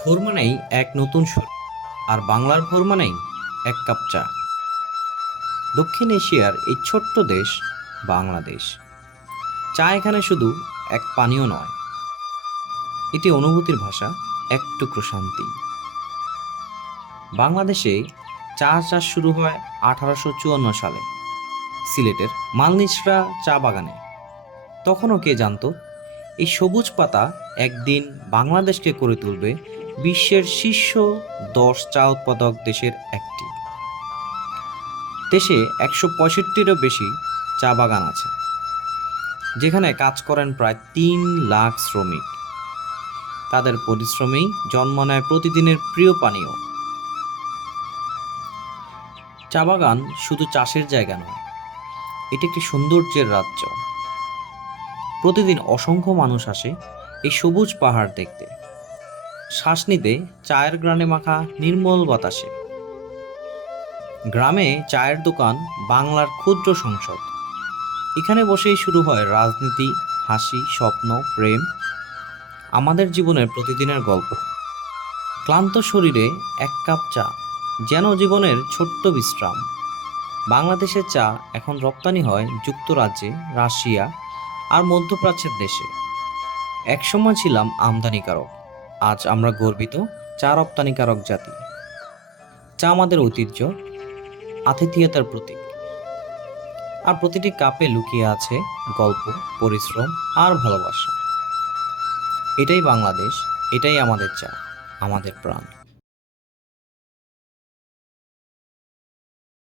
ভোর মানেই এক নতুন শুরু, আর বাংলার ভোর মানেই এক কাপ চা। দক্ষিণ এশিয়ার এই ছোট্ট দেশ বাংলাদেশ, চা এখানে শুধু এক পানীয় নয়, এটি অনুভূতির ভাষা, এক টুকরো শান্তি। বাংলাদেশে চা চাষ শুরু হয় 1854 সালে সিলেটের মালনিছড়া চা বাগানে। তখনও কে জানতো এই সবুজ পাতা একদিন বাংলাদেশকে করে তুলবে বিশ্বের শীর্ষ 10 চা উৎপাদক দেশের একটি। দেশে 165টিরও বেশি চা বাগান আছে, যেখানে কাজ করেন প্রায় 3 লাখ শ্রমিক। তাদের পরিশ্রমেই জন্ম নেয় প্রতিদিনের প্রিয় পানীয়। চা বাগান শুধু চাষের জায়গা নয়, এটি একটি সৌন্দর্যের রাজ্য। প্রতিদিন অসংখ্য মানুষ আসে এই সবুজ পাহাড় দেখতে, শ্বাস নিতে চায়ের গ্রানে মাখা নির্মল বাতাসে। গ্রামে চায়ের দোকান বাংলার ক্ষুদ্র সংসদ। এখানে বসেই শুরু হয় রাজনীতি, হাসি, স্বপ্ন, প্রেম, আমাদের জীবনের প্রতিদিনের গল্প। ক্লান্ত শরীরে এক কাপ চা যেন জীবনের ছোট্ট বিশ্রাম। বাংলাদেশের চা এখন রপ্তানি হয় যুক্তরাজ্যে, রাশিয়া আর মধ্যপ্রাচ্যের দেশে। একসময় ছিলাম আমদানিকারক, আজ আমরা গর্বিত চা রপ্তানিকারক জাতি। চা আমাদের ঐতিহ্য, আতিথেয়তার প্রতীক। আর প্রতিটি কাপে লুকিয়ে আছে গল্প, পরিশ্রম আর ভালোবাসা। এটাই বাংলাদেশ, এটাই আমাদের চা, আমাদের প্রাণ।